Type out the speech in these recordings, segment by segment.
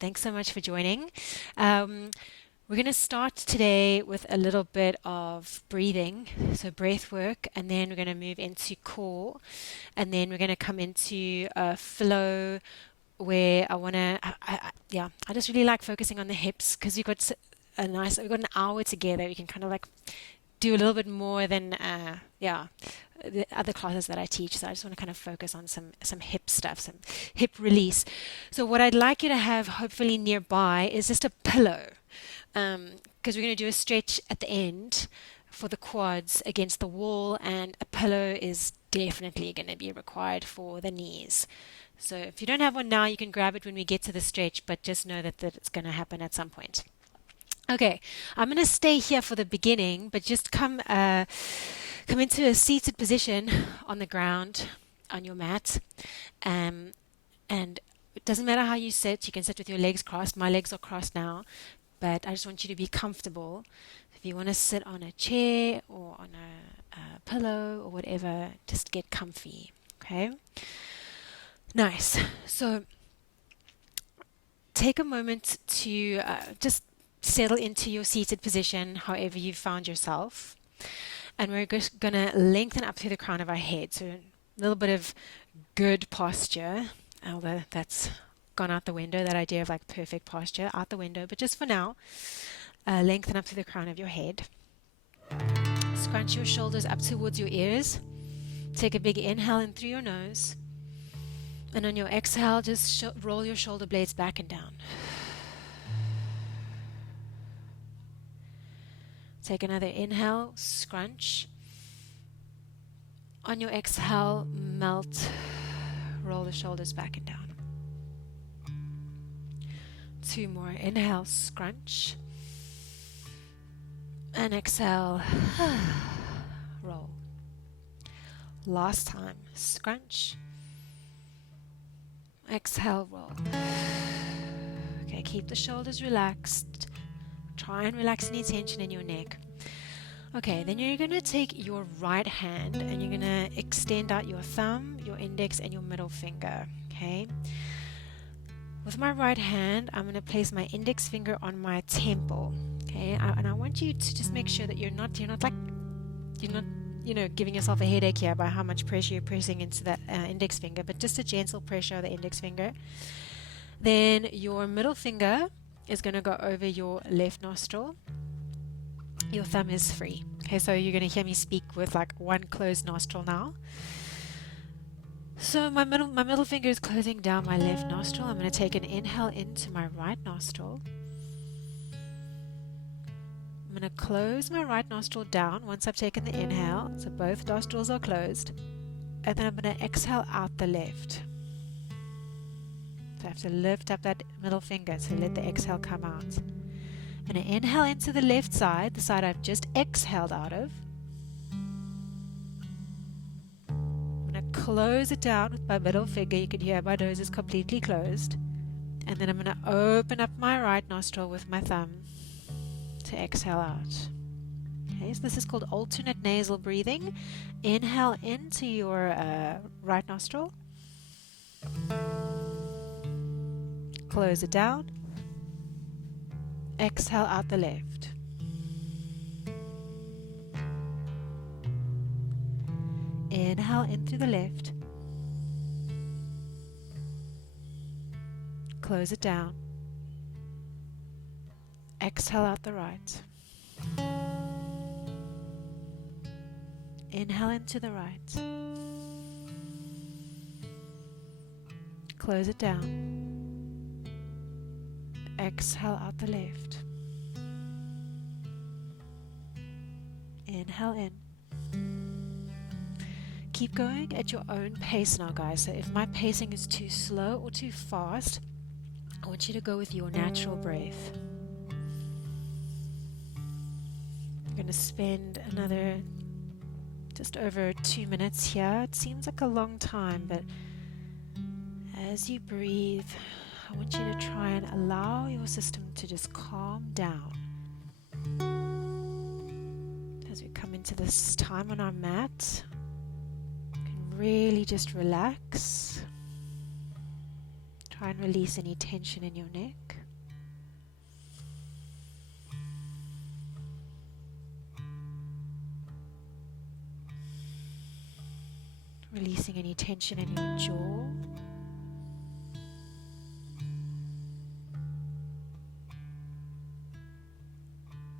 Thanks so much for joining. Um, we're going to start today with a little bit of breathing, so breath work, and then we're going to move into core, and then we're going to come into flow where I want to, I just really like focusing on the hips because we've got an hour together. We can kind of like do a little bit more than, the other classes that I teach. So I just want to kind of focus on some hip stuff, some hip release. So what I'd like you to have hopefully nearby is just a pillow, because we're going to do a stretch at the end for the quads against the wall, and a pillow is definitely going to be required for the knees. So if you don't have one now, you can grab it when we get to the stretch, but just know that it's going to happen at some point. Okay, I'm going to stay here for the beginning, but just come into a seated position on the ground on your mat. And it doesn't matter how you sit. You can sit with your legs crossed. My legs are crossed now, but I just want you to be comfortable. If you want to sit on a chair or on a pillow or whatever, just get comfy. Okay? Nice. So take a moment to just settle into your seated position, however you found yourself. And we're just going to lengthen up through the crown of our head. So a little bit of good posture, although that's gone out the window, that idea of like perfect posture out the window. But just for now, lengthen up through the crown of your head. Scrunch your shoulders up towards your ears. Take a big inhale in through your nose. And on your exhale, just roll your shoulder blades back and down. Take another inhale, scrunch. On your exhale, melt, roll the shoulders back and down. Two more. Inhale, scrunch. And exhale, roll. Last time, scrunch. Exhale, roll. Okay, keep the shoulders relaxed. Try and relax any tension in your neck. Okay, then you're going to take your right hand and you're going to extend out your thumb, your index, and your middle finger. Okay. With my right hand, I'm going to place my index finger on my temple. Okay, and I want you to just make sure that you're not giving yourself a headache here by how much pressure you're pressing into that index finger, but just a gentle pressure of the index finger. Then your middle finger is going to go over your left nostril. Your thumb is free. Okay, so you're going to hear me speak with like one closed nostril now. So my middle finger is closing down my left nostril. I'm going to take an inhale into my right nostril. I'm going to close my right nostril down once I've taken the inhale, so both nostrils are closed. And then I'm going to exhale out the left. So I have to lift up that middle finger to let the exhale come out. I'm going to inhale into the left side, the side I've just exhaled out of. I'm going to close it down with my middle finger. You can hear my nose is completely closed. And then I'm going to open up my right nostril with my thumb to exhale out. Okay, so this is called alternate nasal breathing. Inhale into your right nostril. Close it down. Exhale out the left. Inhale in through the left. Close it down. Exhale out the right. Inhale into the right. Close it down. Exhale out the left. Inhale in. Keep going at your own pace now, guys. So if my pacing is too slow or too fast, I want you to go with your natural breath. I'm going to spend another just over 2 minutes here. It seems like a long time, but as you breathe, I want you to try and allow your system to just calm down. As we come into this time on our mat, you can really just relax. Try and release any tension in your neck. Releasing any tension in your jaw.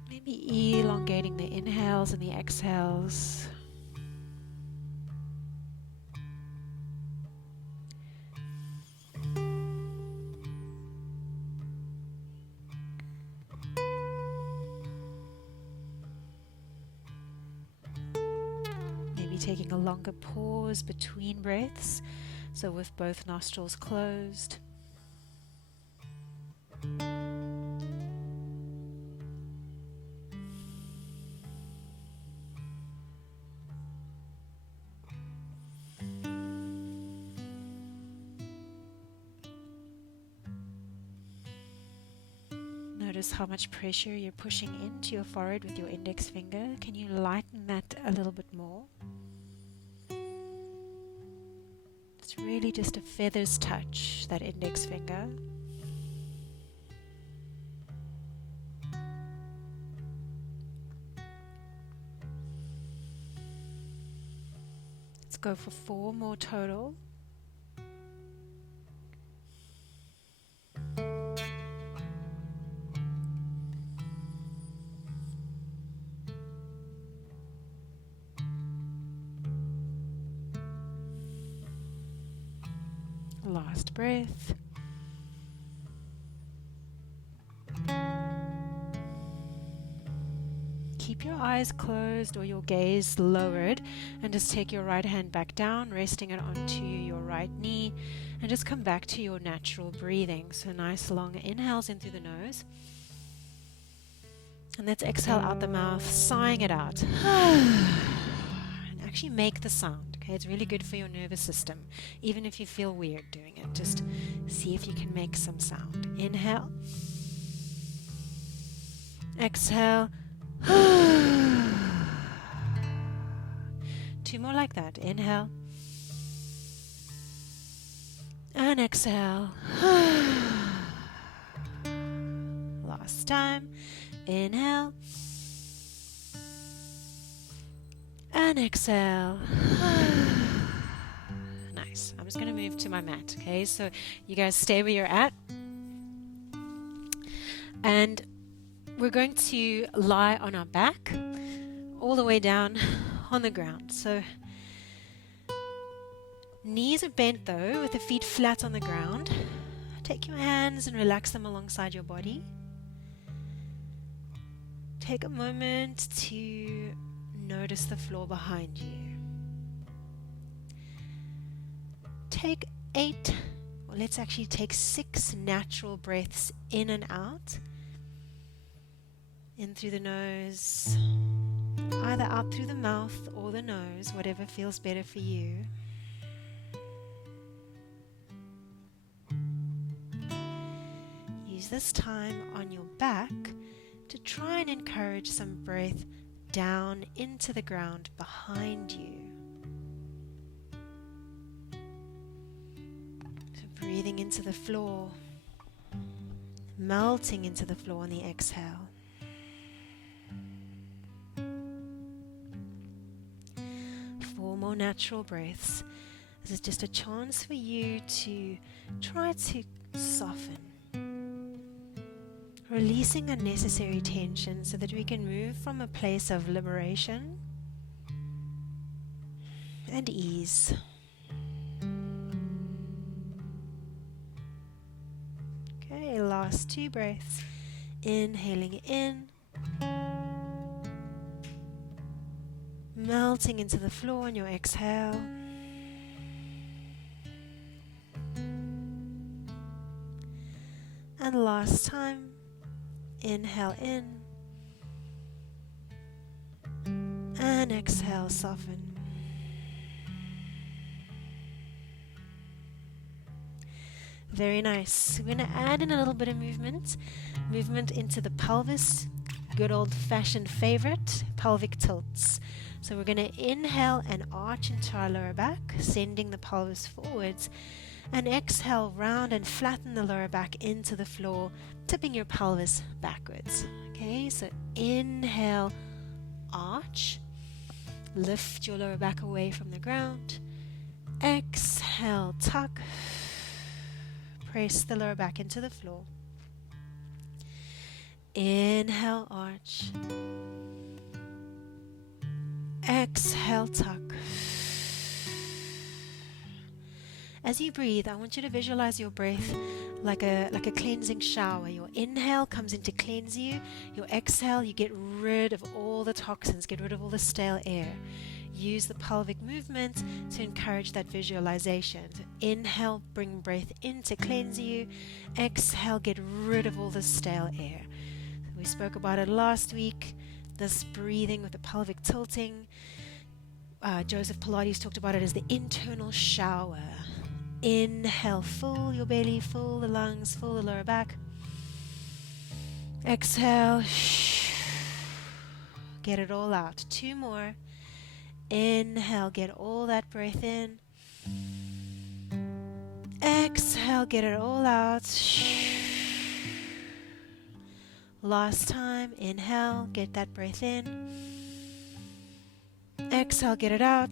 Maybe elongating the inhales and the exhales. Maybe taking a longer pause between breaths, so with both nostrils closed. Notice how much pressure you're pushing into your forehead with your index finger. Can you lighten that a little bit more? It's really just a feather's touch, that index finger. Let's go for 4 more total. Last breath. Keep your eyes closed or your gaze lowered, and just take your right hand back down, resting it onto your right knee, and just come back to your natural breathing. So nice long inhales in through the nose, and let's exhale out the mouth, sighing it out. And actually make the sound. Okay, it's really good for your nervous system, even if you feel weird doing it. Just see if you can make some sound. Inhale, exhale. 2 more like that. Inhale and exhale. Last time. Inhale and exhale. Nice. I'm just going to move to my mat. Okay, so you guys stay where you're at, and we're going to lie on our back all the way down on the ground. So knees are bent though, with the feet flat on the ground. Take your hands and relax them alongside your body. Take a moment to notice the floor behind you. Take 8, or let's actually take 6 natural breaths in and out. In through the nose, either out through the mouth or the nose, whatever feels better for you. Use this time on your back to try and encourage some breath down into the ground behind you. So breathing into the floor, melting into the floor on the exhale. 4 more natural breaths. This is just a chance for you to try to soften, releasing unnecessary tension so that we can move from a place of liberation and ease. Okay, last 2 breaths. Inhaling in, melting into the floor on your exhale. And last time, inhale in, and exhale, soften. Very nice. We're going to add in a little bit of movement into the pelvis. Good old-fashioned favorite, pelvic tilts. So we're going to inhale and arch into our lower back, sending the pelvis forwards, and exhale, round and flatten the lower back into the floor, tipping your pelvis backwards. Okay, so inhale, arch, lift your lower back away from the ground, Exhale, tuck. Press the lower back into the floor. Inhale, arch. Exhale, tuck. As you breathe, I want you to visualize your breath like a cleansing shower. Your inhale comes in to cleanse you. Your exhale, you get rid of all the toxins, get rid of all the stale air. Use the pelvic movement to encourage that visualization. So inhale, bring breath in to cleanse you. Exhale, get rid of all the stale air. We spoke about it last week, this breathing with the pelvic tilting. Joseph Pilates talked about it as the internal shower. Inhale, full your belly, full the lungs, full the lower back. Exhale, get it all out. 2 more. Inhale, get all that breath in. Exhale, get it all out. Last time, inhale, get that breath in. Exhale, get it out.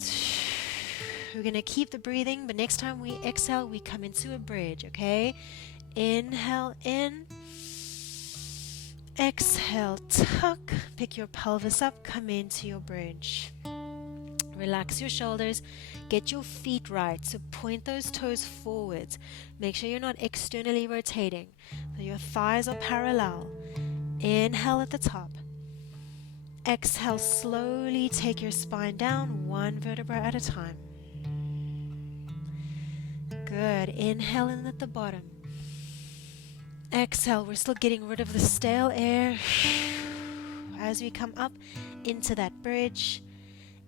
We're going to keep the breathing, but next time we exhale, we come into a bridge, okay? Inhale in. Exhale, tuck. Pick your pelvis up, come into your bridge. Relax your shoulders, get your feet right, so point those toes forwards. Make sure you're not externally rotating, so your thighs are parallel. Inhale at the top. Exhale, slowly take your spine down, 1 vertebra at a time. Good. Inhale in at the bottom. Exhale, we're still getting rid of the stale air. As we come up into that bridge,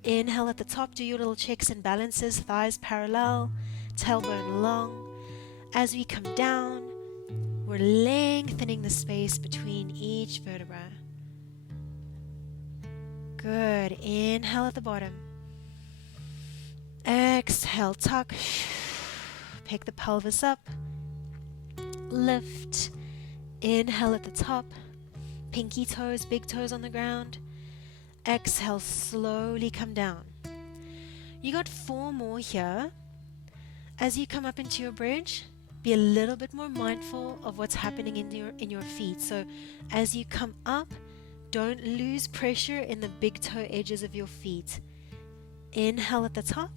inhale at the top, do your little checks and balances, thighs parallel, tailbone long. As we come down, we're lengthening the space between each vertebra. Good. Inhale at the bottom. Exhale, tuck. Pick the pelvis up. Lift. Inhale at the top. Pinky toes, big toes on the ground. Exhale, slowly come down. You got 4 more here. As you come up into your bridge, be a little bit more mindful of what's happening in your feet. So as you come up, don't lose pressure in the big toe edges of your feet. Inhale at the top.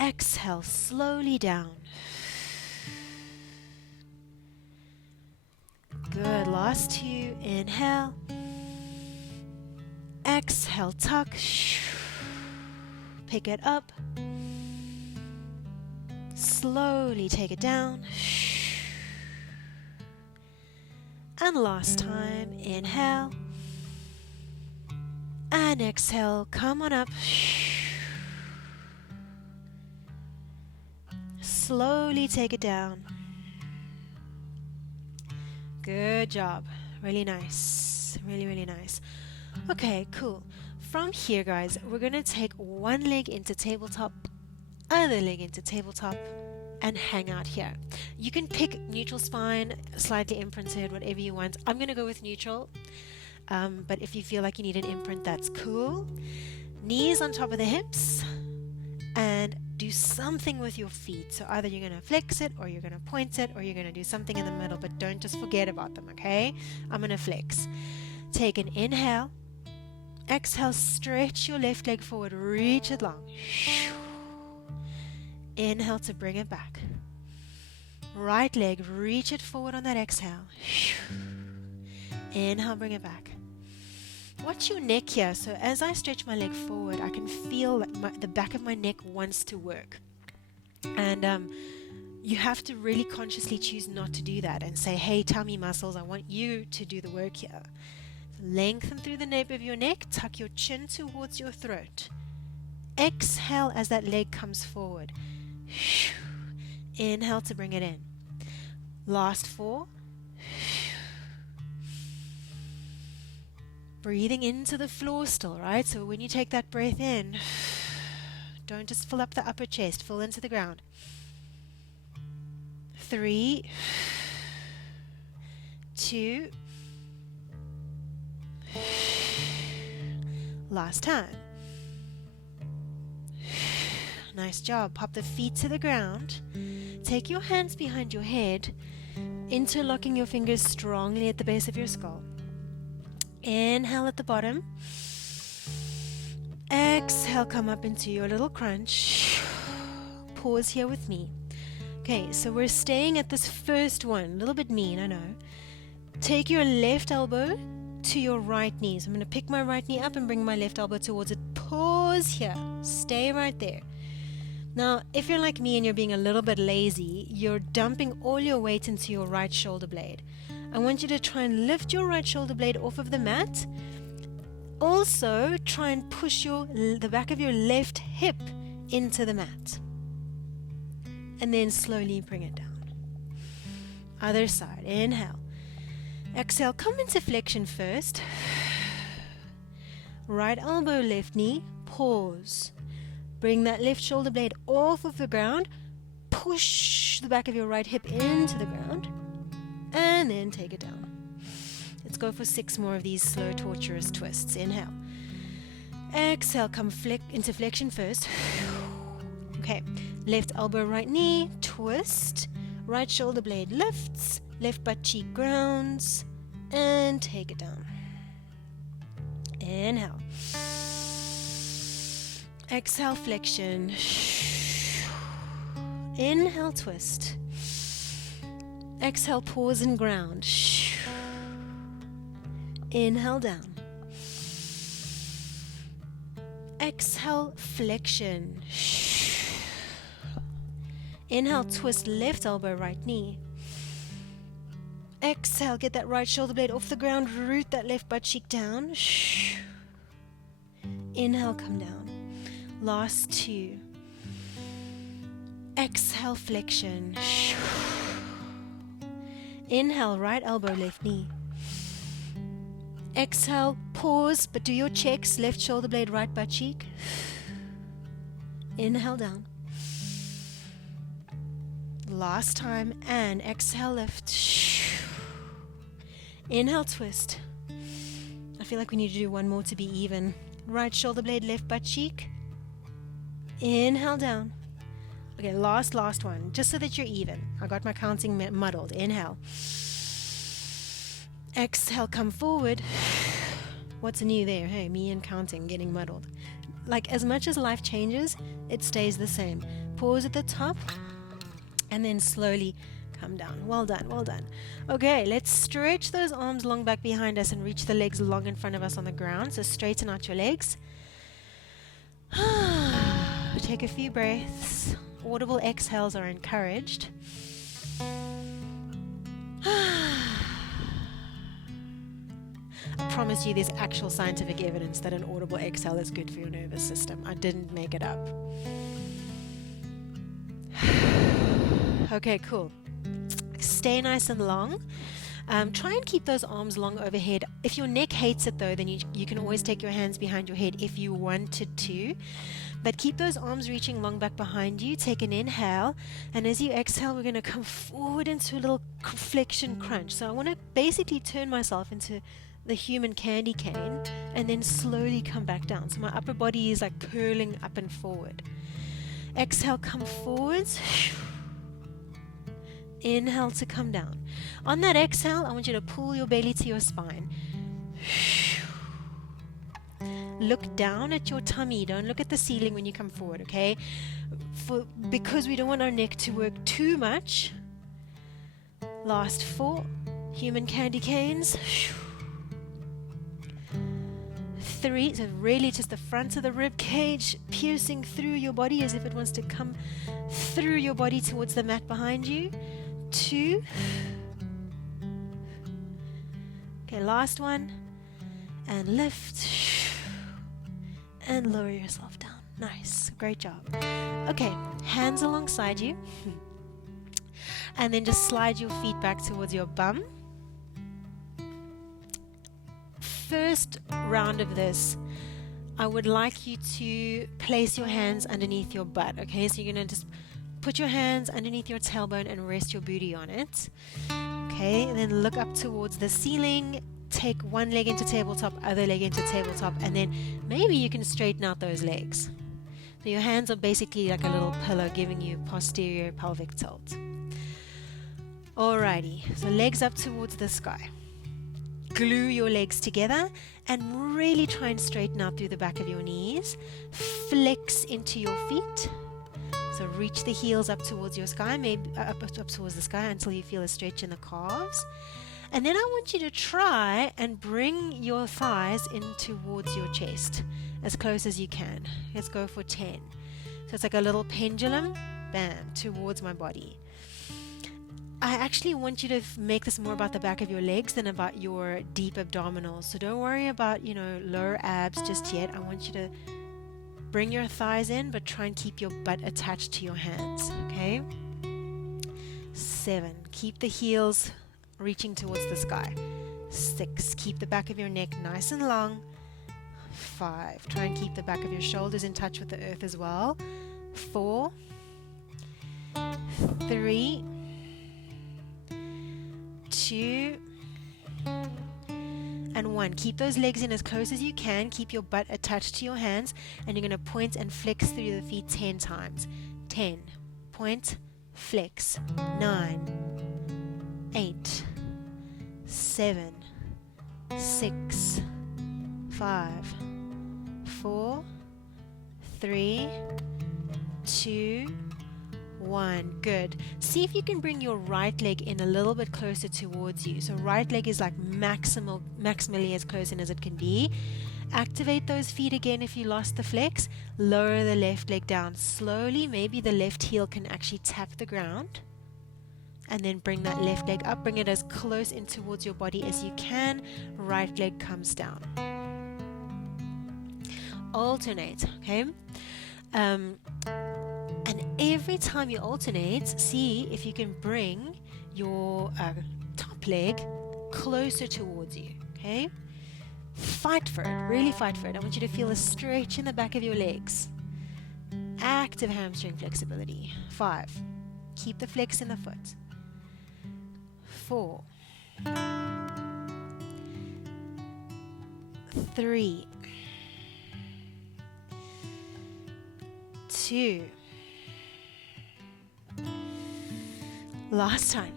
Exhale, slowly down. Good. Last 2. Inhale. Exhale, tuck. Pick it up. Slowly take it down. And last time, inhale. And exhale, come on up. Slowly take it down. Good job. Really nice. Really, really nice. Okay, cool. From here, guys, we're going to take one leg into tabletop, other leg into tabletop, and hang out here. You can pick neutral spine, slightly imprinted, whatever you want. I'm going to go with neutral, but if you feel like you need an imprint, that's cool. Knees on top of the hips, and do something with your feet. So either you're going to flex it, or you're going to point it, or you're going to do something in the middle, but don't just forget about them, okay? I'm going to flex. Take an inhale. Exhale, stretch your left leg forward, reach it long. Inhale to bring it back. Right leg, reach it forward on that exhale. Inhale, bring it back. Watch your neck here. So as I stretch my leg forward, I can feel that the back of my neck wants to work. And you have to really consciously choose not to do that and say, hey, tummy muscles, I want you to do the work here. Lengthen through the nape of your neck, tuck your chin towards your throat. Exhale as that leg comes forward. Inhale to bring it in. Last 4. Breathing into the floor still, right? So when you take that breath in, don't just fill up the upper chest, fill into the ground. 3, 2, last time. Nice job. Pop the feet to the ground. Take your hands behind your head, interlocking your fingers strongly at the base of your skull. Inhale at the bottom. Exhale, come up into your little crunch. Pause here with me. Okay, so we're staying at this first one. A little bit mean, I know. Take your left elbow to your right knee. So I'm going to pick my right knee up and bring my left elbow towards it. Pause here. Stay right there. Now, if you're like me and you're being a little bit lazy, you're dumping all your weight into your right shoulder blade. I want you to try and lift your right shoulder blade off of the mat. Also, try and push the back of your left hip into the mat. And then slowly bring it down. Other side. Inhale. Exhale. Come into flexion first. Right elbow, left knee. Pause. Bring that left shoulder blade off of the ground. Push the back of your right hip into the ground. And then take it down. Let's go for 6 more of these slow, torturous twists. Inhale. Exhale. Come into flexion first. Okay. Left elbow, right knee. Twist. Right shoulder blade lifts. Left butt cheek grounds. And take it down. Inhale. Exhale, flexion. Inhale, twist. Exhale, pause and ground. Inhale, down. Exhale, flexion. Inhale, twist left elbow, right knee. Exhale, get that right shoulder blade off the ground. Root that left butt cheek down. Inhale, come down. Last 2. Exhale, flexion. Inhale, right elbow, left knee. Exhale, pause, but do your checks. Left shoulder blade, right butt cheek. Inhale, down. Last time, and exhale, lift. Inhale, twist. I feel like we need to do one more to be even. Right shoulder blade, left butt cheek. Inhale, down. Okay, last one, just so that you're even. I got my counting muddled. Inhale. Exhale, come forward. What's new there? Hey, me and counting getting muddled. Like, as much as life changes, it stays the same. Pause at the top, and then slowly come down. Well done, well done. Okay, let's stretch those arms long back behind us and reach the legs long in front of us on the ground. So straighten out your legs. Take a few breaths. Audible exhales are encouraged. I promise you there's actual scientific evidence that an audible exhale is good for your nervous system. I didn't make it up. Okay, cool. Stay nice and long. Try and keep those arms long overhead. If your neck hates it though, then you can always take your hands behind your head if you wanted to. But keep those arms reaching long back behind you. Take an inhale, and as you exhale, we're going to come forward into a little flexion crunch. So I want to basically turn myself into the human candy cane and then slowly come back down. So my upper body is like curling up and forward. Exhale, come forwards. Inhale to come down. On that exhale, I want you to pull your belly to your spine. Look down at your tummy. Don't look at the ceiling when you come forward, okay? Because we don't want our neck to work too much. Last 4. Human candy canes. 3. So really just the front of the rib cage piercing through your body as if it wants to come through your body towards the mat behind you. 2. Okay, last one. And lift. And lower yourself down. Nice. Great job. Okay, hands alongside you. And then just slide your feet back towards your bum. First round of this, I would like you to place your hands underneath your butt. Okay, so you're going to just put your hands underneath your tailbone and rest your booty on it. Okay, and then look up towards the ceiling. Take one leg into tabletop, other leg into tabletop, and then maybe you can straighten out those legs. So Your hands are basically like a little pillow giving you posterior pelvic tilt. Alrighty, so legs up towards the sky. Glue your legs together and really try and straighten out through the back of your knees. Flex into your feet. So reach the heels up towards your sky, maybe up towards the sky until you feel a stretch in the calves. And then I want you to try and bring your thighs in towards your chest as close as you can. Let's go for 10. So it's like a little pendulum, bam, towards my body. I actually want you to make this more about the back of your legs than about your deep abdominals. So don't worry about, lower abs just yet. I want you to bring your thighs in, but try and keep your butt attached to your hands, okay? 7, keep the heels reaching towards the sky. 6, keep the back of your neck nice and long. 5, try and keep the back of your shoulders in touch with the earth as well. 4, 3, 2, and 1. Keep those legs in as close as you can. Keep your butt attached to your hands, and you're going to point and flex through the feet 10 times. 10, point, flex. 9, 8, 7, 6, 5, 4, 3, 2, 1. Good. See if you can bring your right leg in a little bit closer towards you. So right leg is like maximally as close in as it can be. Activate those feet again if you lost the flex. Lower the left leg down slowly. Maybe the left heel can actually tap the ground. And then bring that left leg up. Bring it as close in towards your body as you can. Right leg comes down. Alternate, okay? And every time you alternate, see if you can bring your top leg closer towards you, okay? Fight for it, really fight for it. I want you to feel a stretch in the back of your legs. Active hamstring flexibility. 5, keep the flex in the foot. 4, 3, 2, last time.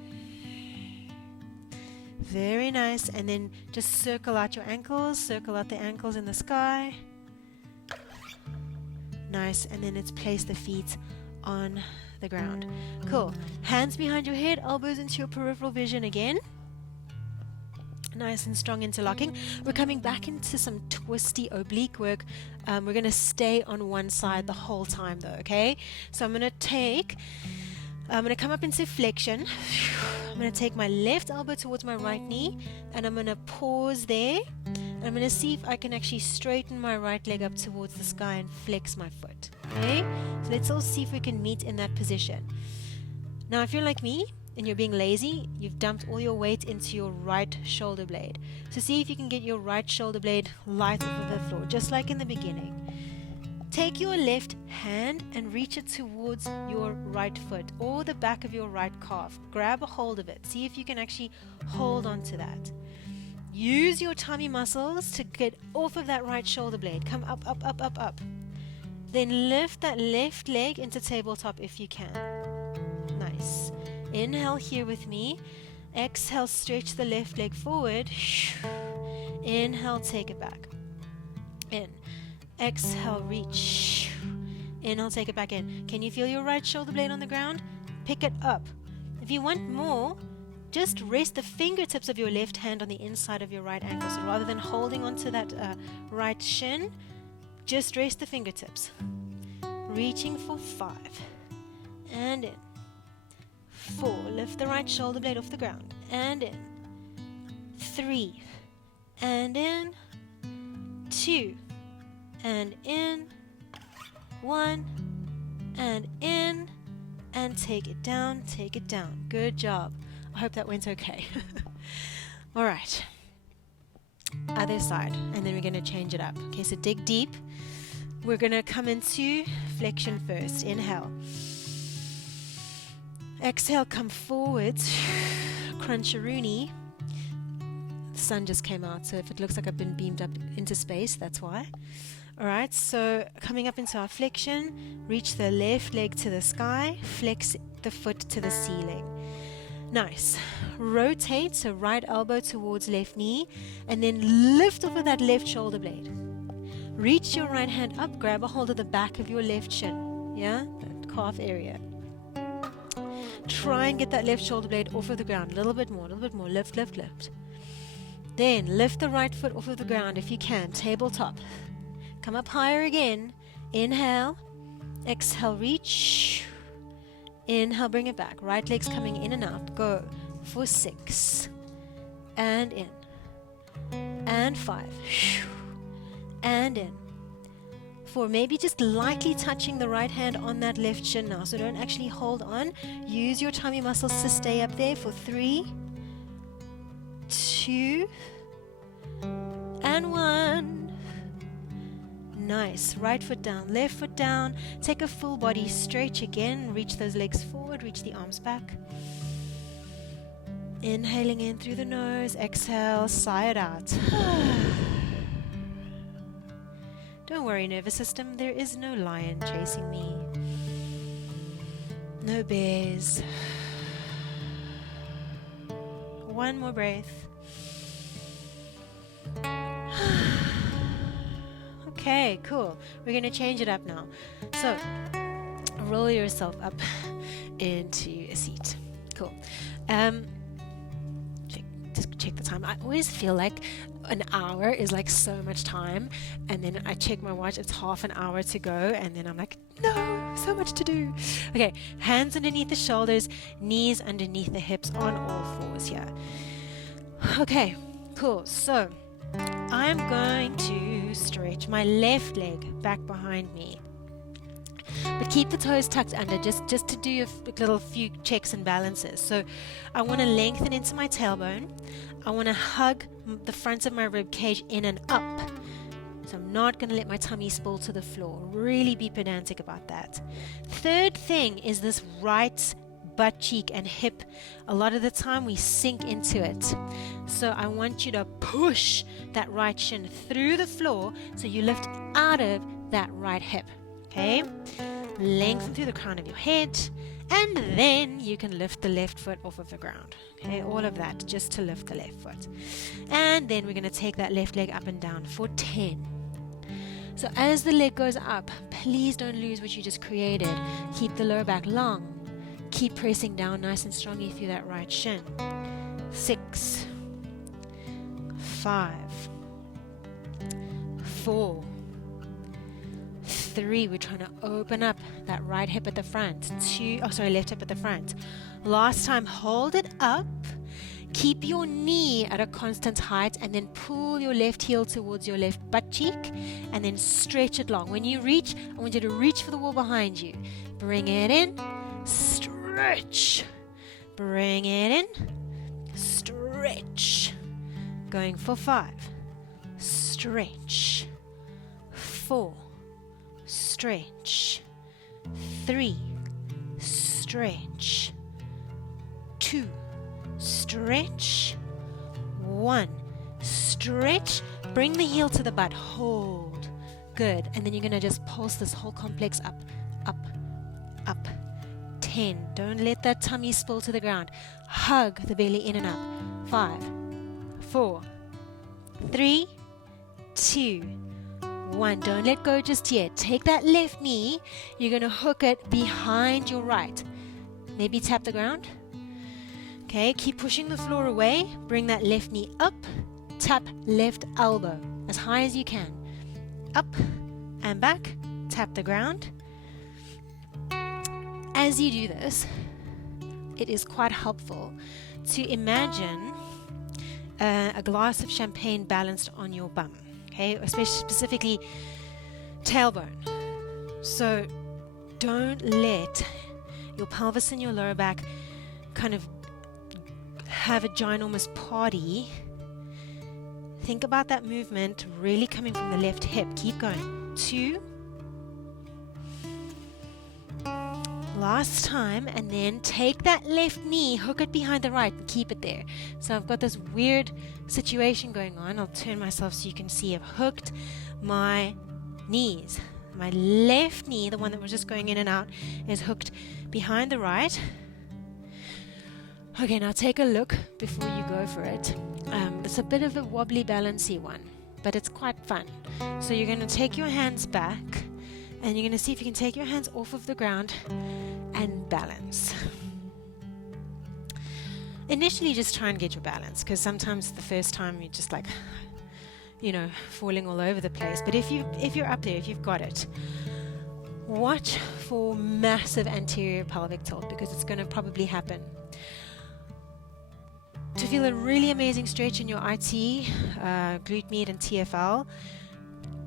Very nice. And then just circle out your ankles, circle out the ankles in the sky. Nice. And then let's place the feet on the ground. Cool. Hands behind your head, elbows into your peripheral vision again. Nice and strong interlocking. We're coming back into some twisty oblique work. We're going to stay on one side the whole time though, okay? So I'm going to come up into flexion. I'm going to take my left elbow towards my right knee, and I'm going to pause there. And I'm going to see if I can actually straighten my right leg up towards the sky and flex my foot. Okay? So let's all see if we can meet in that position. Now, if you're like me and you're being lazy, you've dumped all your weight into your right shoulder blade. So see if you can get your right shoulder blade light off of the floor, just like in the beginning. Take your left hand and reach it towards your right foot or the back of your right calf. Grab a hold of it. See if you can actually hold on to that. Use your tummy muscles to get off of that right shoulder blade. Come up, up, up, up, up. Then lift that left leg into tabletop if you can. Nice. Inhale here with me. Exhale, stretch the left leg forward. Inhale, take it back. In. Exhale, reach. Inhale, take it back in. Can you feel your right shoulder blade on the ground? Pick it up. If you want more, just rest the fingertips of your left hand on the inside of your right ankle. So rather than holding onto that right shin, just rest the fingertips. Reaching for 5. And in. 4. Lift the right shoulder blade off the ground. And in. 3. And in. 2. And in. 1. And in. And take it down, take it down. Good job. I hope that went okay. All right. Other side. And then we're going to change it up. Okay, so dig deep. We're going to come into flexion first. Inhale. Exhale, come forwards. Crunch-a-rooney. The sun just came out, so if it looks like I've been beamed up into space, that's why. All right, so coming up into our flexion, reach the left leg to the sky, flex the foot to the ceiling. Nice. Rotate, so right elbow towards left knee, and then lift over that left shoulder blade. Reach your right hand up, grab a hold of the back of your left shin, yeah, that calf area. Try and get that left shoulder blade off of the ground, a little bit more, lift, lift, lift. Then lift the right foot off of the ground if you can, tabletop. Come up higher again. Inhale. Exhale, reach. Inhale, bring it back. Right leg's coming in and out. Go for 6. And in. And 5. And in. 4. Maybe just lightly touching the right hand on that left shin now. So don't actually hold on. Use your tummy muscles to stay up there for 3, 2, and 1. Nice. Right foot down, left foot down. Take a full body stretch again. Reach those legs forward, reach the arms back. Inhaling in through the nose. Exhale, sigh it out. Don't worry, nervous system. There is no lion chasing me. No bears. One more breath. Okay, cool. We're going to change it up now. So, roll yourself up into a seat. Cool. Just check the time. I always feel like an hour is like so much time, and then I check my watch, it's half an hour to go, and then I'm like, no, so much to do. Okay, hands underneath the shoulders, knees underneath the hips on all fours here. Okay, cool. So I'm going to stretch my left leg back behind me, but keep the toes tucked under, just to do a little few checks and balances. So I want to lengthen into my tailbone. I want to hug the front of my rib cage in and up. So I'm not going to let my tummy spill to the floor. Really be pedantic about that. Third thing is this right butt cheek and hip. A lot of the time we sink into it. So I want you to push that right shin through the floor so you lift out of that right hip. Okay? Lengthen through the crown of your head, and then you can lift the left foot off of the ground. Okay, all of that just to lift the left foot. And then we're going to take that left leg up and down for 10. So as the leg goes up, please don't lose what you just created. Keep the lower back long. Keep pressing down nice and strongly through that right shin. 6, 5, 4, 3. We're trying to open up that right hip at the front. Left hip at the front. Last time, hold it up. Keep your knee at a constant height, and then pull your left heel towards your left butt cheek, and then stretch it long. When you reach, I want you to reach for the wall behind you. Bring it in, stretch. Bring it in, stretch. Going for 5. Stretch. 4. Stretch. 3. Stretch. 2. Stretch. 1. Stretch. Bring the heel to the butt. Hold. Good. And then you're going to just pulse this whole complex up, up, up. 10. Don't let that tummy spill to the ground. Hug the belly in and up. 5, 4, 3, 2, 1. Don't let go just yet. Take that left knee. You're going to hook it behind your right. Maybe tap the ground. Okay, keep pushing the floor away. Bring that left knee up. Tap left elbow as high as you can. Up and back. Tap the ground. As you do this, it is quite helpful to imagine a glass of champagne balanced on your bum. Okay, especially specifically tailbone. So don't let your pelvis and your lower back kind of have a ginormous party. Think about that movement really coming from the left hip. Keep going. 2. Last time, and then take that left knee, hook it behind the right, and keep it there. So I've got this weird situation going on. I'll turn myself so you can see I've hooked my knees. My left knee, the one that was just going in and out, is hooked behind the right. Okay, now take a look before you go for it. It's a bit of a wobbly, balancy one, but it's quite fun. So you're going to take your hands back, and you're going to see if you can take your hands off of the ground and balance. Initially, just try and get your balance, because sometimes the first time you're just like, falling all over the place. But if you're up there, if you've got it, watch for massive anterior pelvic tilt, because it's going to probably happen. To feel a really amazing stretch in your IT, glute med and TFL,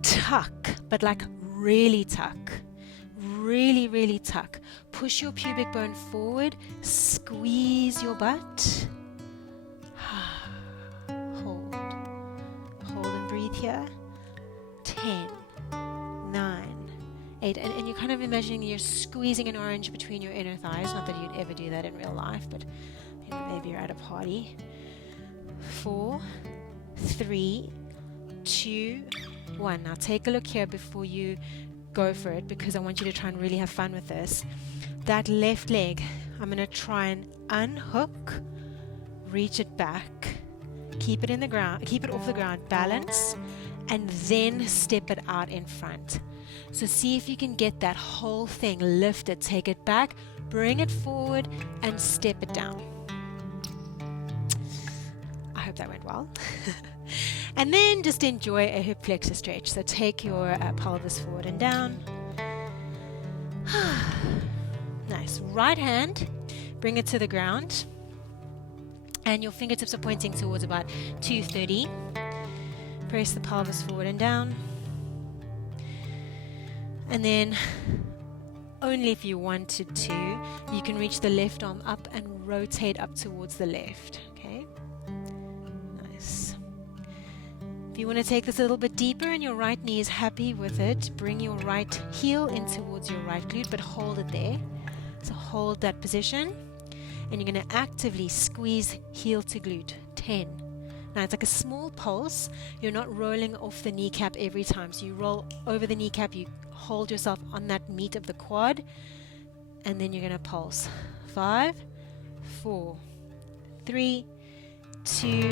tuck, but like really tuck. Really, really tuck. Push your pubic bone forward, squeeze your butt. Hold and breathe here. 10, 9, 8, and you're kind of imagining you're squeezing an orange between your inner thighs. Not that you'd ever do that in real life, but maybe you're at a party. 4, 3, 2, 1. Now take a look here before you go for it, because I want you to try and really have fun with this. That left leg, I'm going to try and unhook, reach it back, keep it in the ground, keep it off the ground, balance, and then step it out in front. So see if you can get that whole thing lifted. Take it back, bring it forward, and step it down. I hope that went well. And then just enjoy a hip flexor stretch. So take your pelvis forward and down. Nice. Right hand, bring it to the ground. And your fingertips are pointing towards about 230. Press the pelvis forward and down. And then, only if you wanted to, you can reach the left arm up and rotate up towards the left. Okay? Nice. If you want to take this a little bit deeper and your right knee is happy with it, bring your right heel in towards your right glute, but hold it there. So hold that position, and you're going to actively squeeze heel to glute. 10. Now it's like a small pulse. You're not rolling off the kneecap every time. So you roll over the kneecap, you hold yourself on that meat of the quad, and then you're going to pulse. 5, 4, 3, 2,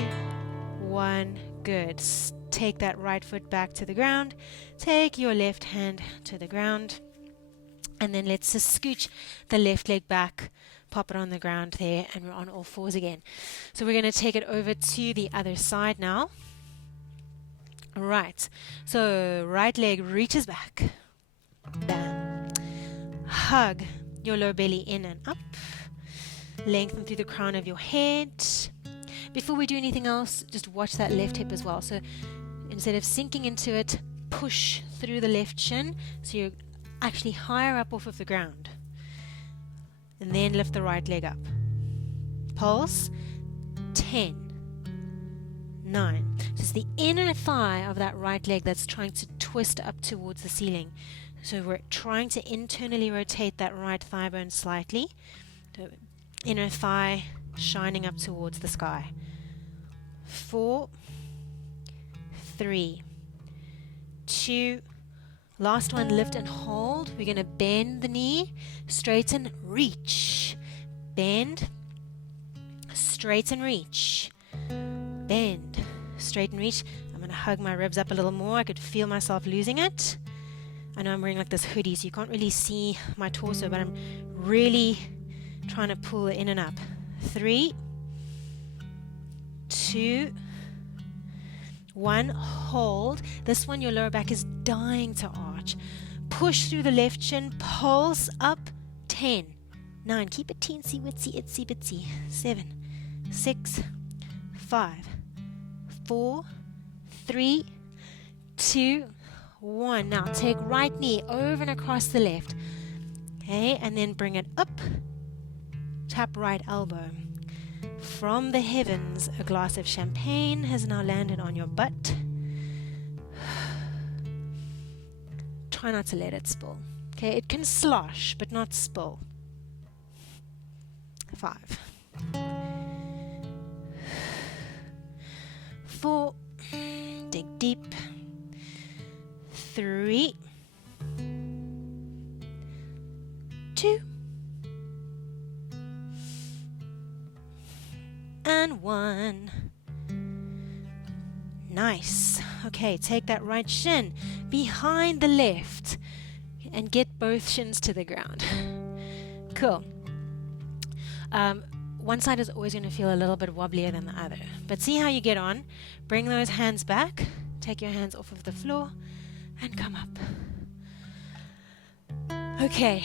1. Good. Take that right foot back to the ground. Take your left hand to the ground. And then let's just scooch the left leg back, pop it on the ground there, and we're on all fours again. So we're going to take it over to the other side now. All right. So right leg reaches back. Bam. Hug your lower belly in and up. Lengthen through the crown of your head. Before we do anything else, just watch that left hip as well. So instead of sinking into it, push through the left shin so you're actually higher up off of the ground. And then lift the right leg up. Pulse. 10, 9. So it's the inner thigh of that right leg that's trying to twist up towards the ceiling. So we're trying to internally rotate that right thigh bone slightly. So inner thigh shining up towards the sky. 4, 3, 2. Last one, lift and hold. We're going to bend the knee, straighten, reach. Bend, straighten, reach. Bend, straighten, reach. I'm going to hug my ribs up a little more. I could feel myself losing it. I know I'm wearing like this hoodie, so you can't really see my torso, but I'm really trying to pull it in and up. 3, 2, 1. Hold. This one, your lower back is dying to arch. Push through the left shin. Pulse up. 10, 9. Keep it teensy, witsy, itsy, bitsy. 7, 6, 5, 4, 3, 2, 1. Now take right knee over and across the left. Okay, and then bring it up. Tap right elbow. From the heavens, a glass of champagne has now landed on your butt. Try not to let it spill. Okay, it can slosh, but not spill. 5, 4, dig deep. 3, 2, and 1. Nice. Okay, take that right shin behind the left and get both shins to the ground. Cool. One side is always going to feel a little bit wobblier than the other, but see how you get on. Bring those hands back, take your hands off of the floor, and come up. Okay.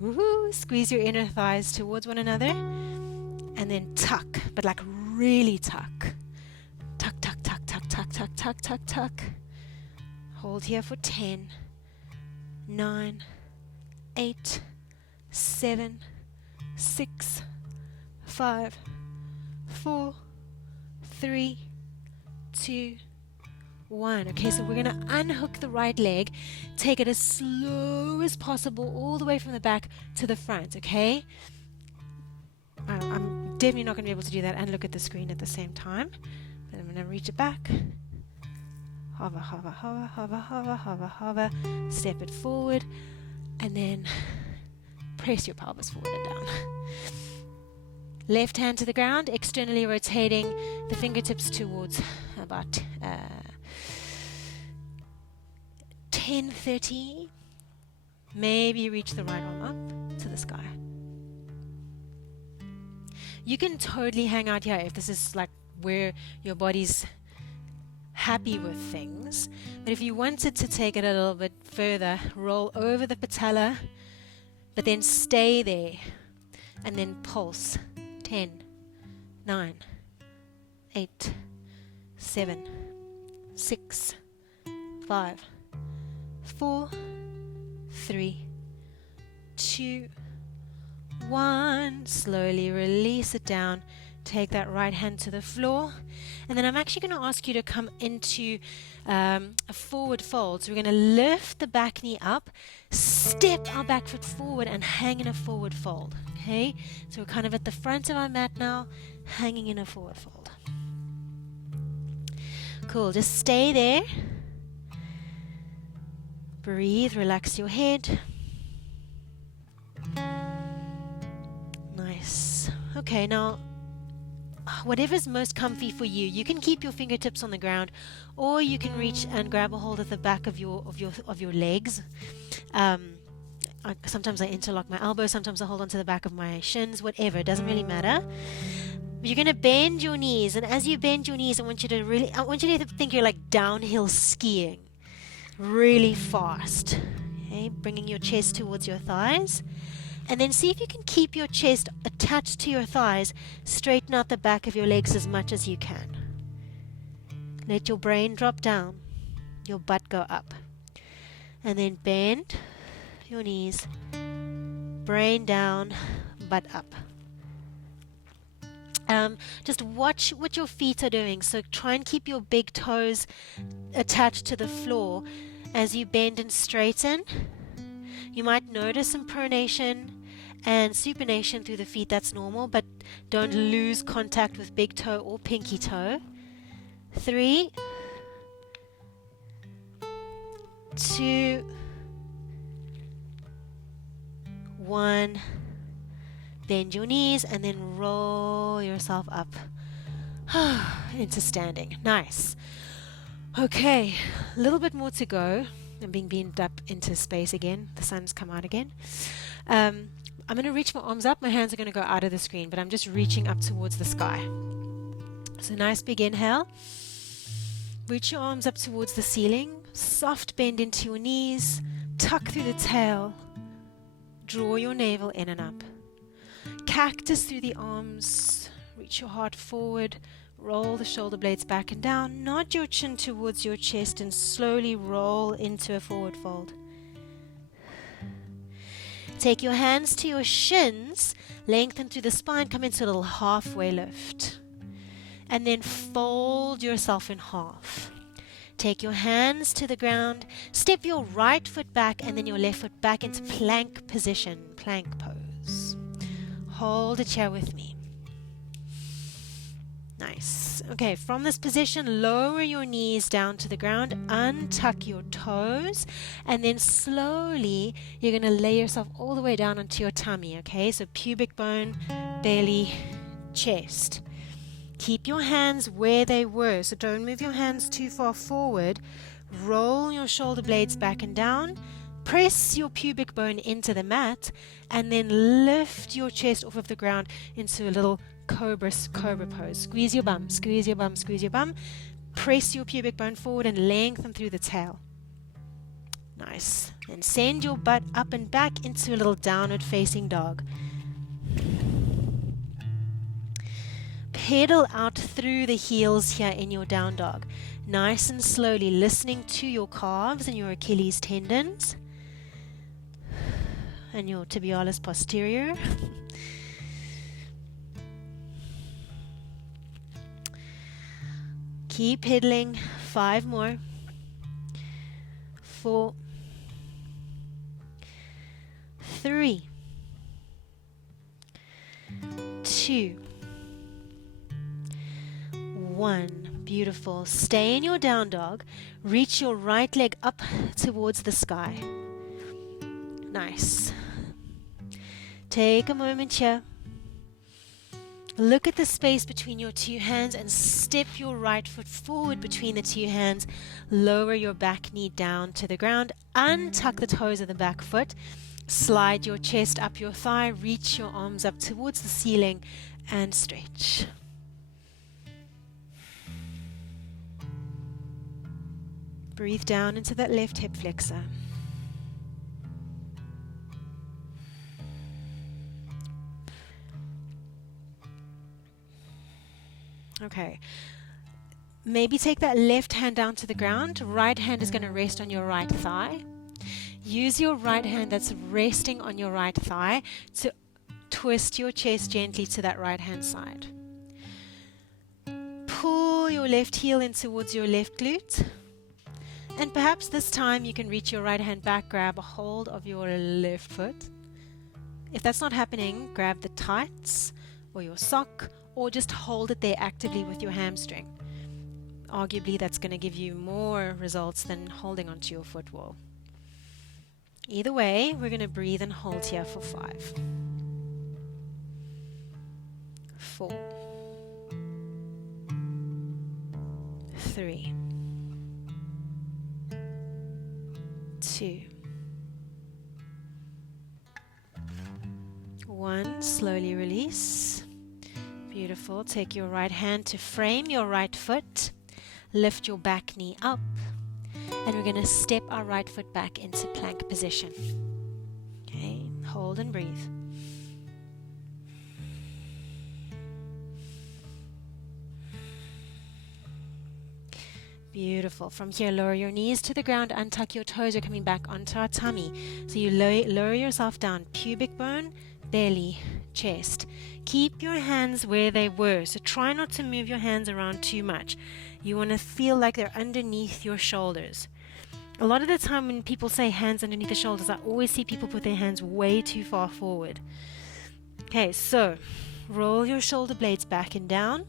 Woohoo! Squeeze your inner thighs towards one another, and then tuck, but like really tuck. Tuck, tuck, tuck, tuck, tuck, tuck, tuck, tuck, tuck. Hold here for 10, 9, 8, 7, 6, 5, 4, 3, 2, 1. Okay, so we're going to unhook the right leg, take it as slow as possible all the way from the back to the front, okay? I'm definitely not going to be able to do that and look at the screen at the same time, but I'm going to reach it back. Hover, hover, hover, hover, hover, hover, hover. Step it forward, and then press your pelvis forward and down. Left hand to the ground, externally rotating the fingertips towards about 10, 30. Maybe reach the right arm up to the sky. You can totally hang out here if this is like where your body's happy with things. But if you wanted to take it a little bit further, roll over the patella, but then stay there and then pulse. 10, 9, 8, 7, 6, 5, 4, 3, 2, 1. Slowly release it down. Take that right hand to the floor, and then I'm actually going to ask you to come into a forward fold. So we're going to lift the back knee up, step our back foot forward, and hang in a forward fold. Okay, so we're kind of at the front of our mat now, hanging in a forward fold. Cool, just stay there. Breathe, relax your head. Nice. Okay, now whatever's most comfy for you, you can keep your fingertips on the ground, or you can reach and grab a hold of the back of your legs. Sometimes I interlock my elbows, sometimes I hold onto the back of my shins, whatever, it doesn't really matter. You're going to bend your knees, and as you bend your knees, I want you to think you're like downhill skiing really fast. Okay, bringing your chest towards your thighs. And then see if you can keep your chest attached to your thighs. Straighten out the back of your legs as much as you can. Let your brain drop down, your butt go up. And then bend your knees, brain down, butt up. Just watch what your feet are doing. So try and keep your big toes attached to the floor as you bend and straighten. You might notice some pronation and supination through the feet. That's normal, but don't lose contact with big toe or pinky toe. 3, 2, 1. Bend your knees and then roll yourself up into standing. Nice. Okay, a little bit more to go. I'm being beamed up into space again. The sun's come out again. I'm going to reach my arms up. My hands are going to go out of the screen, but I'm just reaching up towards the sky. So nice big inhale. Reach your arms up towards the ceiling. Soft bend into your knees. Tuck through the tail. Draw your navel in and up. Cactus through the arms. Reach your heart forward. Roll the shoulder blades back and down. Nod your chin towards your chest and slowly roll into a forward fold. Take your hands to your shins. Lengthen through the spine. Come into a little halfway lift. And then fold yourself in half. Take your hands to the ground. Step your right foot back and then your left foot back into plank position. Plank pose. Hold it here with me. Nice. Okay, from this position, lower your knees down to the ground, untuck your toes, and then slowly you're going to lay yourself all the way down onto your tummy, okay? So pubic bone, belly, chest. Keep your hands where they were, so don't move your hands too far forward. Roll your shoulder blades back and down. Press your pubic bone into the mat, and then lift your chest off of the ground into a little cobra pose. Squeeze your bum, squeeze your bum, squeeze your bum. Press your pubic bone forward and lengthen through the tail. Nice. And send your butt up and back into a little downward facing dog. Pedal out through the heels here in your down dog. Nice and slowly, listening to your calves and your Achilles tendons and your tibialis posterior. Keep pedaling. 5 more. 4, 3, 2, 1. Beautiful. Stay in your down dog. Reach your right leg up towards the sky. Nice. Take a moment here. Look at the space between your two hands and step your right foot forward between the two hands. Lower your back knee down to the ground. Untuck the toes of the back foot. Slide your chest up your thigh. Reach your arms up towards the ceiling and stretch. Breathe down into that left hip flexor. Okay. Maybe take that left hand down to the ground. Right hand is going to rest on your right thigh. Use your right hand that's resting on your right thigh to twist your chest gently to that right hand side. Pull your left heel in towards your left glute. And perhaps this time you can reach your right hand back, grab a hold of your left foot. If that's not happening, grab the tights or your sock, or just hold it there actively with your hamstring. Arguably, that's going to give you more results than holding onto your foot wall. Either way, we're going to breathe and hold here for 5, 4, 3, 2, 1. Slowly release. Beautiful. Take your right hand to frame your right foot. Lift your back knee up. And we're going to step our right foot back into plank position. Okay, hold and breathe. Beautiful. From here, lower your knees to the ground, untuck your toes. You're coming back onto our tummy. So you lower yourself down, pubic bone, belly, chest. Keep your hands where they were. So try not to move your hands around too much. You want to feel like they're underneath your shoulders. A lot of the time when people say hands underneath the shoulders, I always see people put their hands way too far forward. Okay, so roll your shoulder blades back and down.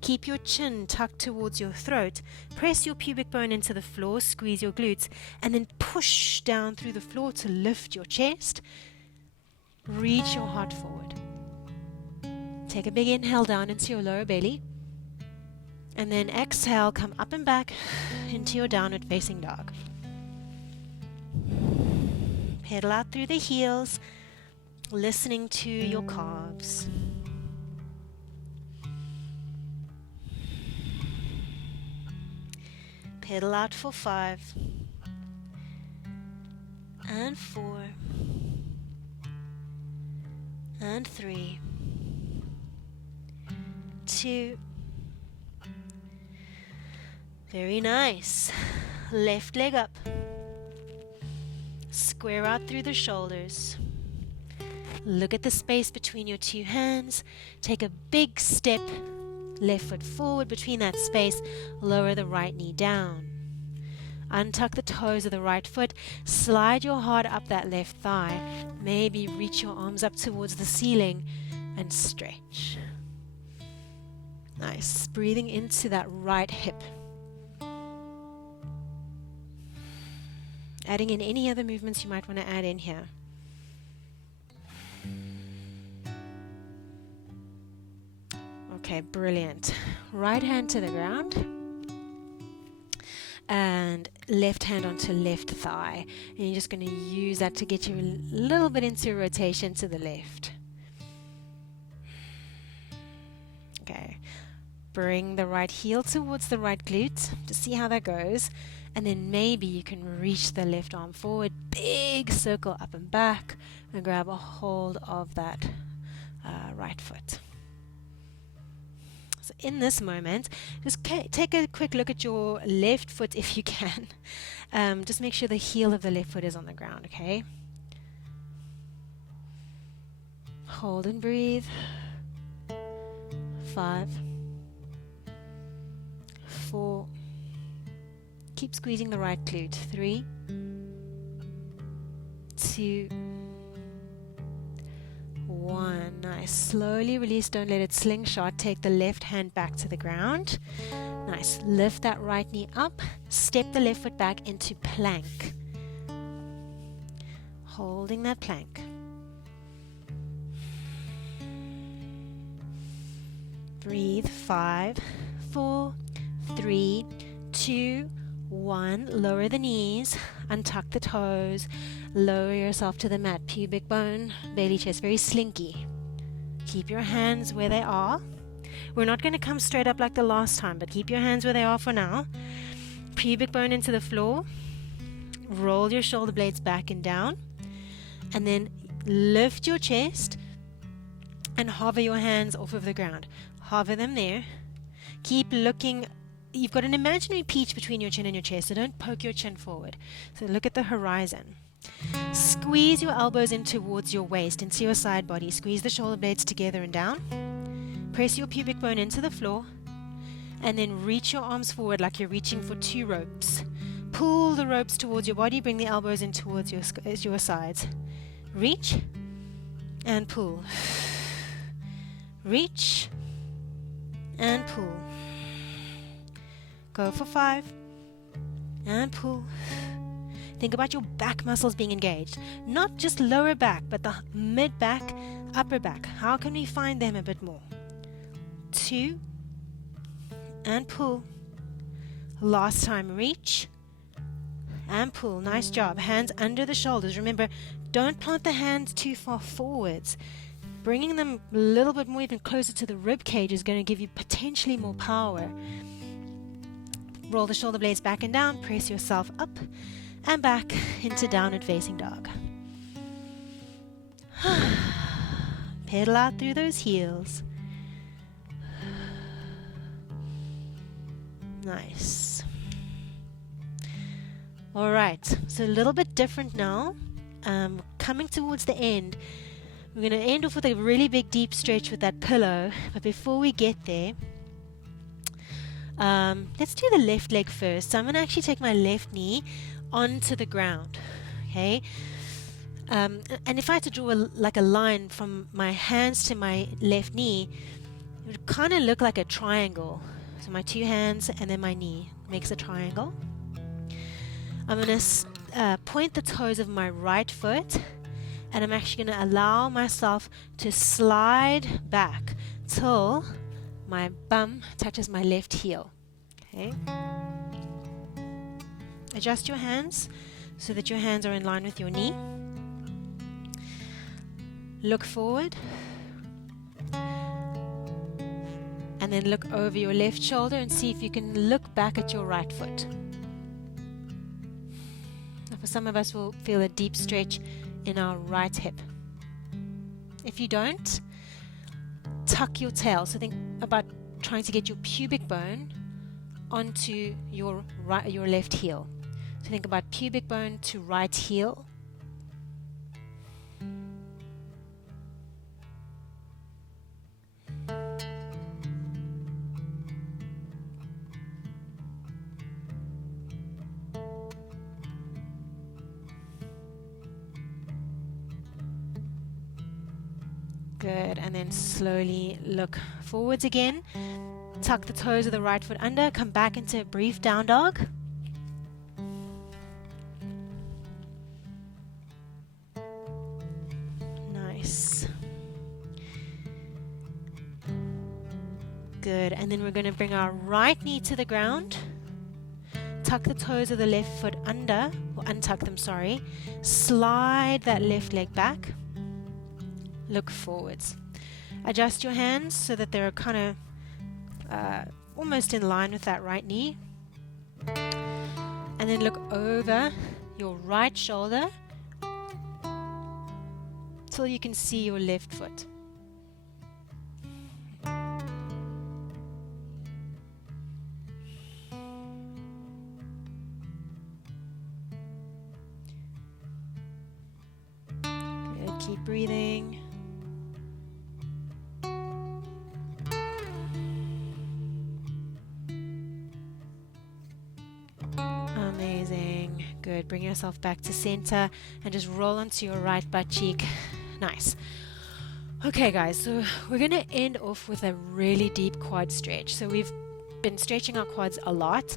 Keep your chin tucked towards your throat. Press your pubic bone into the floor, squeeze your glutes, and then push down through the floor to lift your chest. Reach your heart forward. Take a big inhale down into your lower belly. And then exhale, come up and back into your downward facing dog. Pedal out through the heels, listening to your calves. Pedal out for 5 and 4 and 3, 2. Very nice. Left leg up. Square out through the shoulders. Look at the space between your two hands. Take a big step. Left foot forward between that space. Lower the right knee down. Untuck the toes of the right foot. Slide your heart up that left thigh. Maybe reach your arms up towards the ceiling and stretch. Nice. Breathing into that right hip. Adding in any other movements you might want to add in here. Okay, brilliant. Right hand to the ground. And left hand onto left thigh. And you're just going to use that to get you a little bit into rotation to the left. Okay. Bring the right heel towards the right glute to see how that goes. And then maybe you can reach the left arm forward, big circle up and back, and grab a hold of that right foot. So in this moment, just take a quick look at your left foot if you can. Just make sure the heel of the left foot is on the ground, okay? Hold and breathe. 5, 4, keep squeezing the right glute. 3, 2, 1. Nice. Slowly release, don't let it slingshot. Take the left hand back to the ground. Nice. Lift that right knee up. Step the left foot back into plank. Holding that plank. Breathe. 5, 4, 3, 2, 1. Lower the knees, untuck the toes, lower yourself to the mat. Pubic bone, belly chest, very slinky. Keep your hands where they are. We're not going to come straight up like the last time, but keep your hands where they are for now. Pubic bone into the floor. Roll your shoulder blades back and down. And then lift your chest and hover your hands off of the ground. Hover them there. Keep looking. You've got an imaginary peach between your chin and your chest, so don't poke your chin forward. So look at the horizon. Squeeze your elbows in towards your waist, into your side body. Squeeze the shoulder blades together and down. Press your pubic bone into the floor, and then reach your arms forward like you're reaching for 2 ropes. Pull the ropes towards your body. Bring the elbows in towards your sides. Reach and pull. Reach and pull. Go for 5 and pull. Think about your back muscles being engaged. Not just lower back, but the mid back, upper back. How can we find them a bit more? 2 and pull. Last time, reach and pull. Nice job. Hands under the shoulders. Remember, don't plant the hands too far forwards. Bringing them a little bit more, even closer to the rib cage, is going to give you potentially more power. Roll the shoulder blades back and down. Press yourself up and back into downward facing dog. Pedal out through those heels. Nice. All right, so a little bit different now. Coming towards the end, we're going to end off with a really big deep stretch with that pillow. But before we get there, let's do the left leg first. So I'm going to actually take my left knee onto the ground. Okay. And if I had to draw like a line from my hands to my left knee, it would kind of look like a triangle. So my 2 hands and then my knee makes a triangle. I'm going to point the toes of my right foot, and I'm actually going to allow myself to slide back till my bum touches my left heel. Okay. Adjust your hands so that your hands are in line with your knee. Look forward. And then look over your left shoulder and see if you can look back at your right foot. Now for some of us, we'll feel a deep stretch in our right hip. If you don't, tuck your tail. So think about trying to get your pubic bone onto your left heel. So think about pubic bone to right heel. Good, and then slowly look forwards again. Tuck the toes of the right foot under, come back into a brief down dog. Nice. Good, and then we're going to bring our right knee to the ground. Tuck the toes of the left foot under, or untuck them, sorry. Slide that left leg back. Look forwards. Adjust your hands so that they're kind of almost in line with that right knee. And then look over your right shoulder till you can see your left foot. Good, keep breathing. Amazing. Good. Bring yourself back to center and just roll onto your right butt cheek. Nice. Okay, guys, so we're going to end off with a really deep quad stretch. So we've been stretching our quads a lot.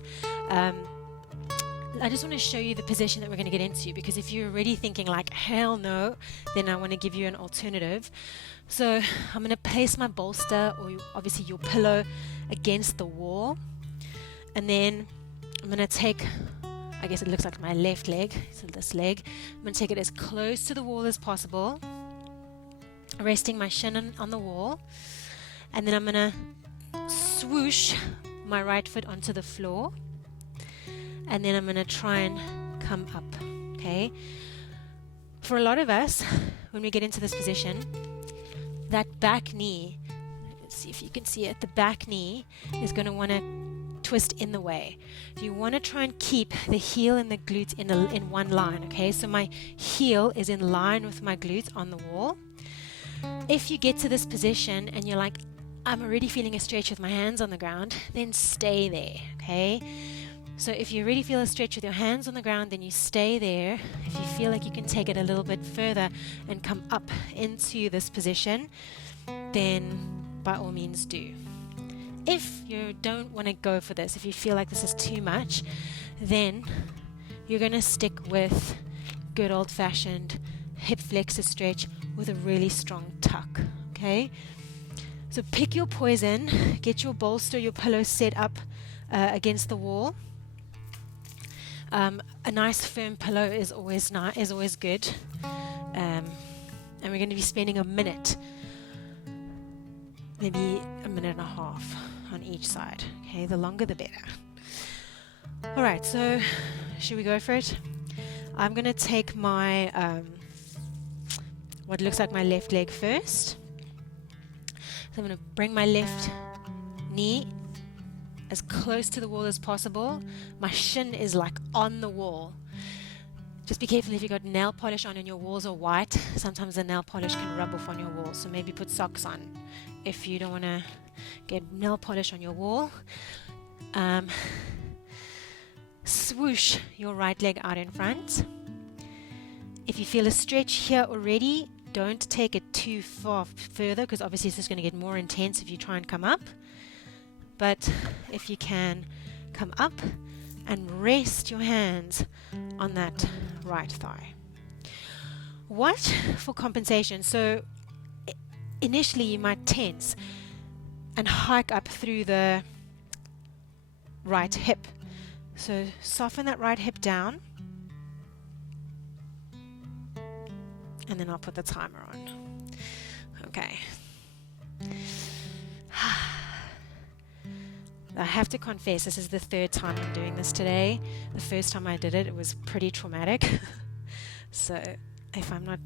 I just want to show you the position that we're going to get into, because if you're already thinking like, hell no, then I want to give you an alternative. So I'm going to place my bolster, or obviously your pillow, against the wall. And then I'm going to take, I guess it looks like my left leg, so this leg. I'm going to take it as close to the wall as possible, resting my shin on the wall. And then I'm going to swoosh my right foot onto the floor. And then I'm going to try and come up, okay? For a lot of us, when we get into this position, that back knee, let's see if you can see it, the back knee is going to want to twist in the way. So you want to try and keep the heel and the glutes in one line, okay? So my heel is in line with my glutes on the wall. If you get to this position and you're like, I'm already feeling a stretch with my hands on the ground, then stay there, okay? So if you really feel a stretch with your hands on the ground, then you stay there. If you feel like you can take it a little bit further and come up into this position, then by all means do. If you don't want to go for this, if you feel like this is too much, then you're going to stick with good old-fashioned hip flexor stretch with a really strong tuck, okay? So pick your poison, get your bolster, your pillow set up against the wall. A nice firm pillow is always good, and we're going to be spending a minute, maybe a minute and a half on each side. Okay, the longer the better. All right, so should we go for it? I'm going to take my what looks like my left leg first. So I'm going to bring my left knee as close to the wall as possible. My shin is like on the wall. Just be careful if you've got nail polish on and your walls are white. Sometimes the nail polish can rub off on your wall, so maybe put socks on if you don't want to get nail polish on your wall. Swoosh your right leg out in front. If you feel a stretch here already, don't take it too far further, because obviously it's just going to get more intense if you try and come up. But if you can, come up and rest your hands on that right thigh. What for compensation? So initially you might tense and hike up through the right hip. So soften that right hip down. And then I'll put the timer on. Okay. I have to confess, this is the third time I'm doing this today. The first time I did it, it was pretty traumatic. So if I'm not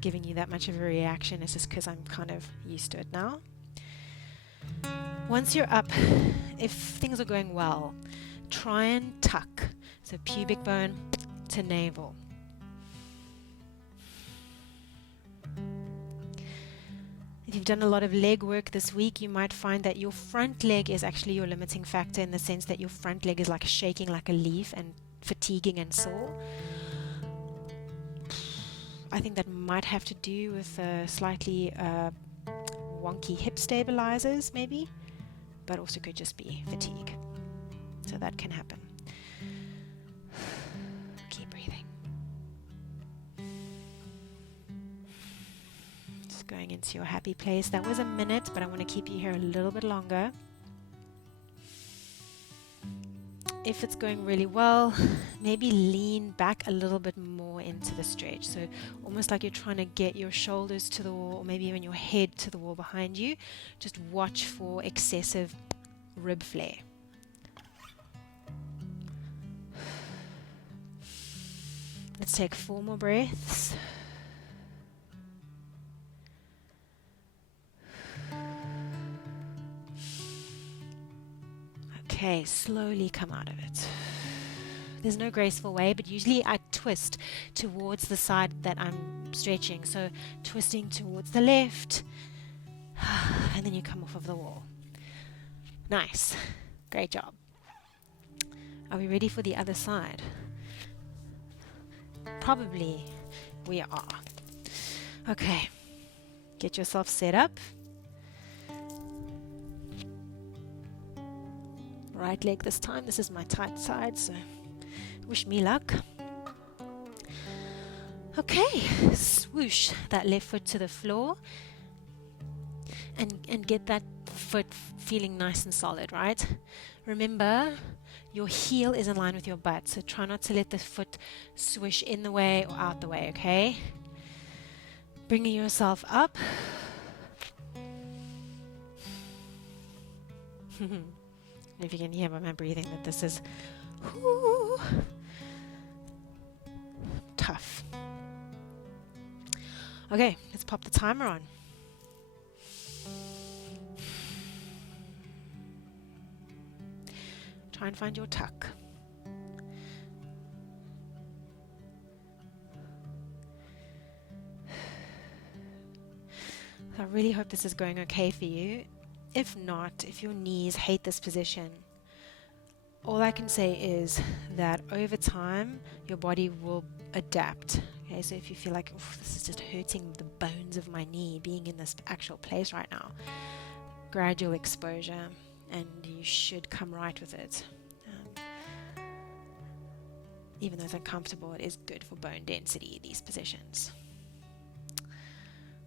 giving you that much of a reaction, it's just because I'm kind of used to it now. Once you're up, if things are going well, try and tuck. So pubic bone to navel. If you've done a lot of leg work this week, you might find that your front leg is actually your limiting factor, in the sense that your front leg is like shaking like a leaf and fatiguing and sore. I think that might have to do with slightly wonky hip stabilizers maybe, but also could just be fatigue. So that can happen. Keep breathing. Just going into your happy place. That was a minute, but I want to keep you here a little bit longer. If it's going really well, maybe lean back a little bit more into the stretch. So almost like you're trying to get your shoulders to the wall, or maybe even your head to the wall behind you. Just watch for excessive rib flare. Let's take 4 more breaths. Okay, slowly come out of it. There's no graceful way, but usually I twist towards the side that I'm stretching. So twisting towards the left, and then you come off of the wall. Nice. Great job. Are we ready for the other side? Probably we are. Okay. Get yourself set up. Right leg this time. This is my tight side, so wish me luck. Okay, swoosh that left foot to the floor and get that foot feeling nice and solid, right? Remember, your heel is in line with your butt, so try not to let the foot swish in the way or out the way, okay? Bringing yourself up. If you can hear by my breathing that this is tough. Okay, let's pop the timer on. Try and find your tuck. I really hope this is going okay for you. If not, if your knees hate this position, all I can say is that over time, your body will adapt. Okay, so if you feel like, this is just hurting the bones of my knee being in this actual place right now, gradual exposure, and you should come right with it. Even though it's uncomfortable, it is good for bone density, these positions.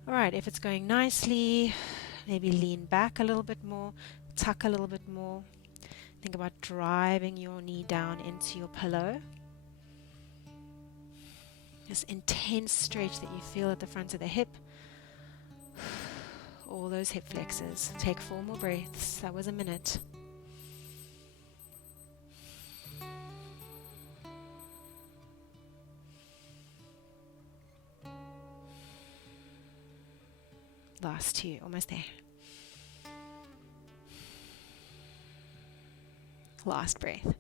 All right, if it's going nicely, maybe lean back a little bit more, tuck a little bit more. Think about driving your knee down into your pillow. This intense stretch that you feel at the front of the hip. All those hip flexors. Take 4 more breaths. That was a minute. Last 2, almost there. Last breath.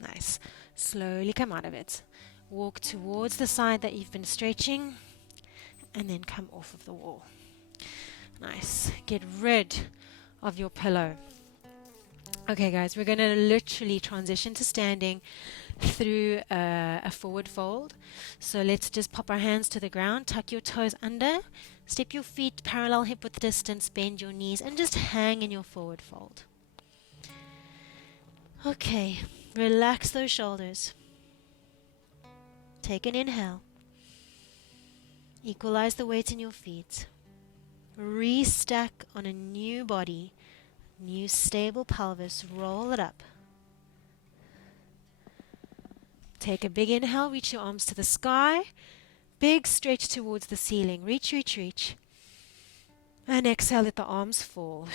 Nice. Slowly come out of it. Walk towards the side that you've been stretching, and then come off of the wall. Nice. Get rid of your pillow. Okay, guys, we're going to literally transition to standing through a forward fold. So let's just pop our hands to the ground, tuck your toes under, step your feet parallel hip width distance, bend your knees, and just hang in your forward fold. Okay, relax those shoulders. Take an inhale. Equalize the weight in your feet. Restack on a new body, new stable pelvis. Roll it up. Take a big inhale, reach your arms to the sky. Big stretch towards the ceiling. Reach, reach, reach. And exhale, let the arms fall.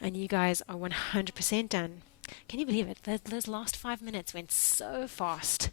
And you guys are 100% done. Can you believe it? Those last 5 minutes went so fast.